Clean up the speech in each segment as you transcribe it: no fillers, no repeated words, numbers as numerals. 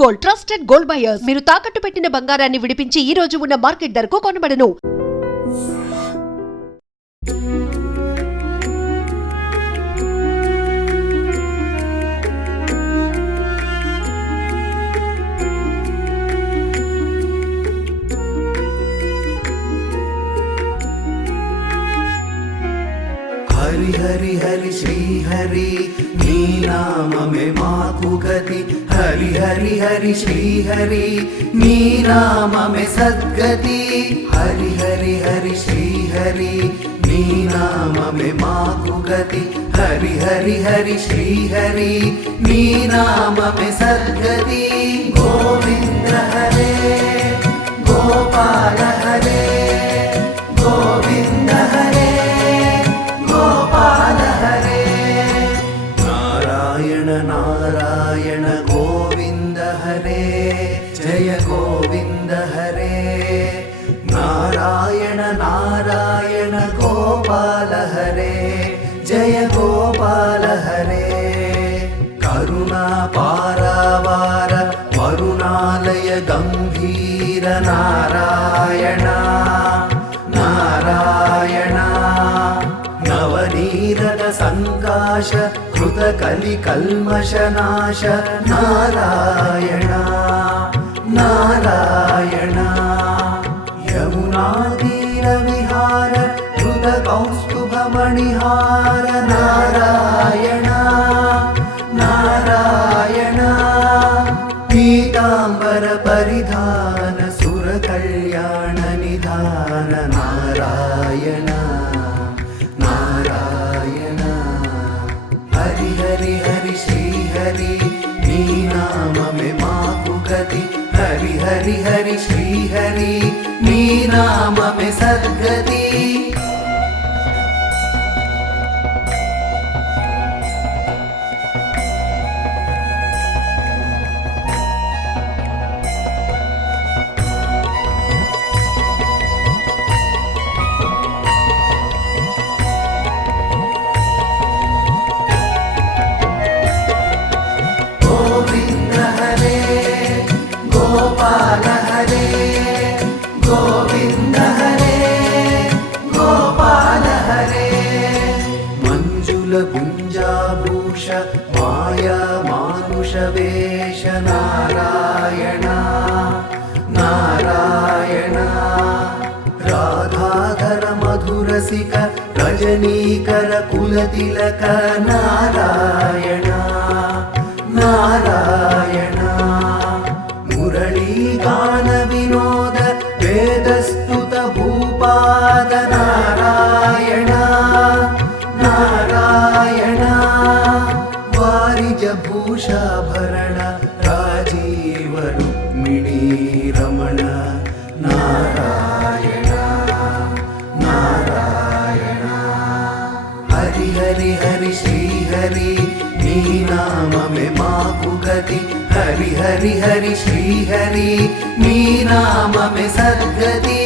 Gold, trusted gold buyers. మీరు తాకట్టు పెట్టిన బంగారాన్ని విడిపించి ఈ రోజు ఉన్న మార్కెట్ ధరకు కొనబడను. హరి హరి హరి శ్రీ హరి నీ నామమే మాకు గతి. హరి హరి హరి శ్రీ హరి నీ నామమే సద్గతి. హరి హరి హరి శ్రీ హరి నీ నామమే మాకు గతి. హరి హరి హరి శ్రీ హరి నీ నామమే సద్గతి. గోవింద హరే గోపాల హరే గోవింద హరే గోపాల హరే. నారాయణ నారాయణ గోవింద హరే జయ గోవింద హరే. నారాయణ నారాయణ గోపాల హరే జయ గోపాల హరే. కరుణా పారావార వరుణాలయ గంభీర నారాయణ నారాయణ. నవనీరద సంకాశ కృత కలి కల్మషనాశ నారాయణ నారాయణ. యమునా తీర విహార కృత కౌస్తుభ మణిహార నారాయణ నారాయణ. పీతాంబర పరిధాన సుర కళ్యాణ నిధాన నారాయణ నారాయణ. హరి హరి హరి శ్రీ హరి నీ నామమే మాకు గతి. హరి హరి హరి శ్రీ హరి నీ నామమే సద్గతి. గోవింద హరే గోపాల హరే గోవింద హరే గోపాల హరే. మంజుల గుంజాభూష మాయా మానుష వేష నారాయణ నారాయణ. రాధాధర మధురసిక రజనీకర కులతిలక నారాయణ నారాయణ. మురళీ గాన వినోద వేదస్తుత భూపాద నారాయణ నారాయణ. వారిజ భూషాభరణ రాజీవ రుక్మిణీ రమణ నారాయణ నారాయణ. హరి హరి హరి శ్రీ హరి నీ నామమే మాకు గతి. హరి హరి హరి శ్రీ హరి నీ నామమే సద్గతి.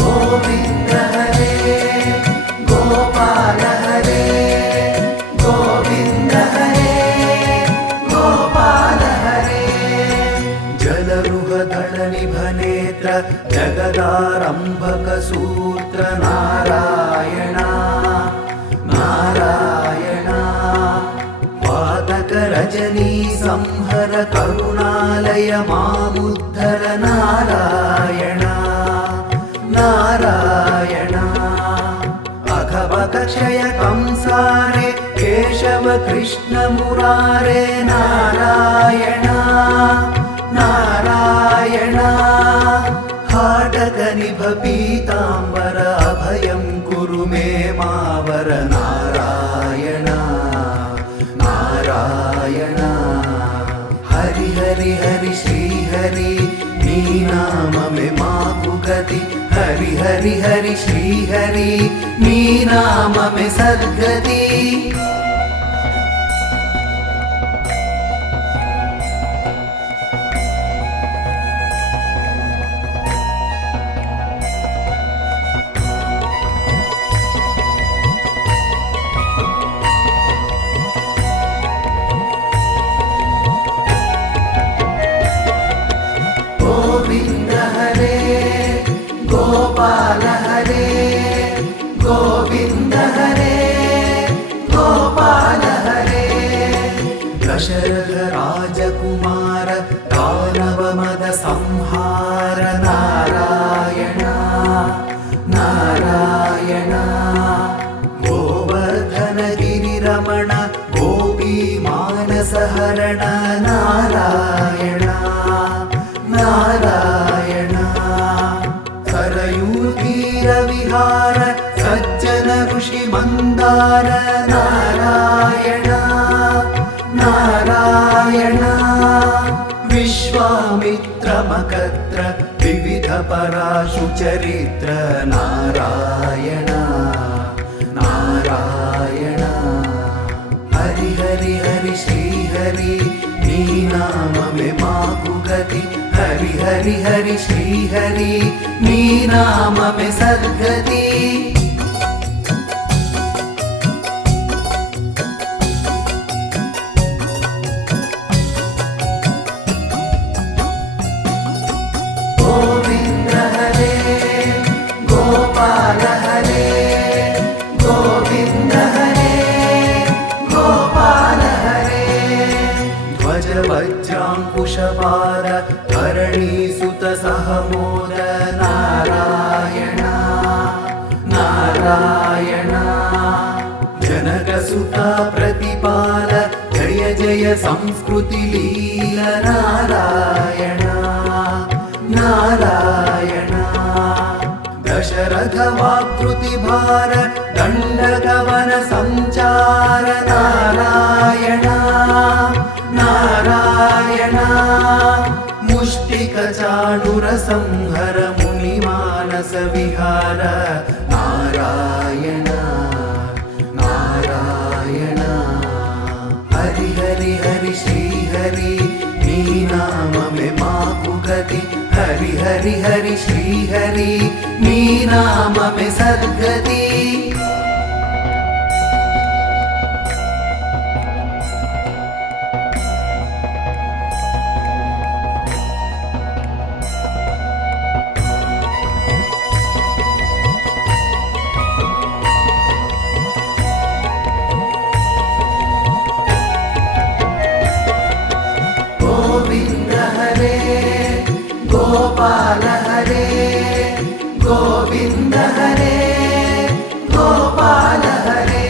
గోవింద హరే గోపాల హరే గోవింద హరే గోపాల హరే. జలరుహ దళ నిభ నేత్ర జగదారంభక సూత్ర నారాయణ నారాయణ. పాతక రజనీ సంహర కరుణాలయ మాముద్ధర నారాయణ నారాయణ. అఘవక క్షయ కంసారే కేశవ కృష్ణ మురారే నారాయణ నారాయణ. హాటక నిభ పీతాంబర అభయం కురు మే మావర నారాయణ నారాయణ. హరి హరి హరి శ్రీ హరి నీ నామమే మాకు గతి. హరి హరి హరి శ్రీ హరి నీ నామమే సద్గతి. सरयूतीरविहार सज्जन ऋषि मन्दार नारायण नारायण विश्वामित्र मकत्र विविध पराशु चरित्र नारायण नारायण हरि हरि हरि श्री हरि नी नाममे माकु गति हरि हरि हरि श्री हरि नी नाममे सद्गति गोविंद हरे गोपाल हरे गोविंद हरे गोपाल हरे ध्वज वज्रांकुशपाद धरणीसुत सहमोद नारायण नारायण जनकसुत प्रतिपाल जय जय संस्कृति लील नारायण नारायण दशरथ वाकृति भार दंडगवन संचार नारायण नारायण मुष्टिक चाणुर संहर मुनि मानस विहार नारायण नारायण हरि हरि हरि श्री हरि नी नाममे माकु गति हरि हरि हरि श्री हरि नी नाममे सद्गति गोविंद हरे गोपाल हरे गोविंद हरे गोपाल हरे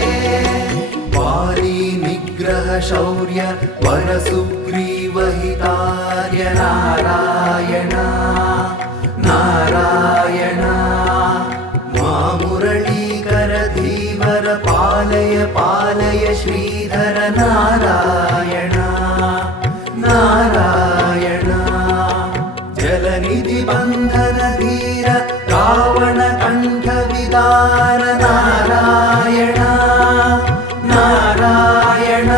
वारी निग्रह शौर्य वर सुग्रीव हितार्य नारायण नारायण मामुरलीकर धीवर पालय पालय श्रीधर नारायण नारायण जलनिधि बंधन धीर रावण कंठ विदार नारायण नारायण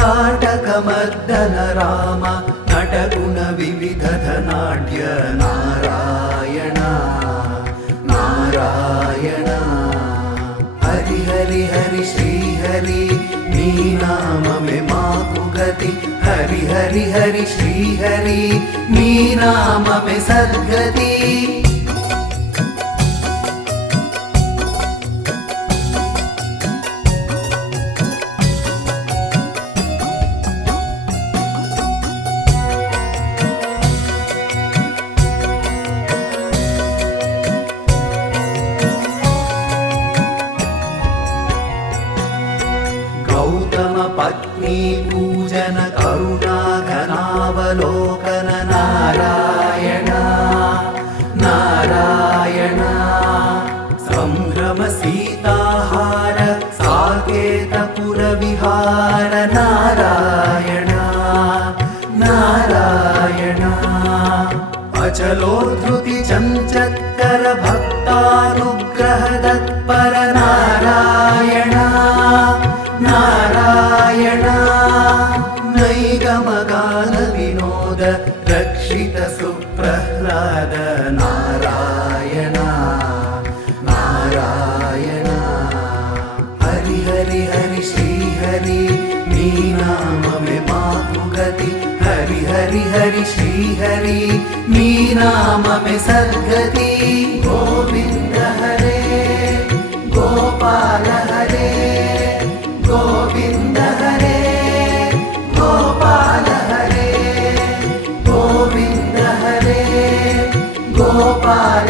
ताटक मर्दन राम नटगुण विविध धनाढ्य नारायण नारायण हरि हरि हरि श्री हरि नी नाममे माकु गति हरि हरि हरि श्री हरि नी नाममे सद्गति गौतम पत्नी पूजन करुणा घनावलोकन नारायण नारायण संभ्रम सीताहार साकेतपुर विहार नारायण नारायण अचलोद्धृति चञ्चत्कर भक्तानुग्रह तत्पर नारायण नारायण नैगमगान विनोद रक्षित सुप्रह्लाद नारायण नारायण हरि हरि हरि श्री हरि नी नाममे माकु गति हरि हरि हरि श्री हरि नी नाममे सद्गति गोविंद हरे गोपाल हरे गोविंद हरे गोपाल हरे गोविंद हरे गोपाल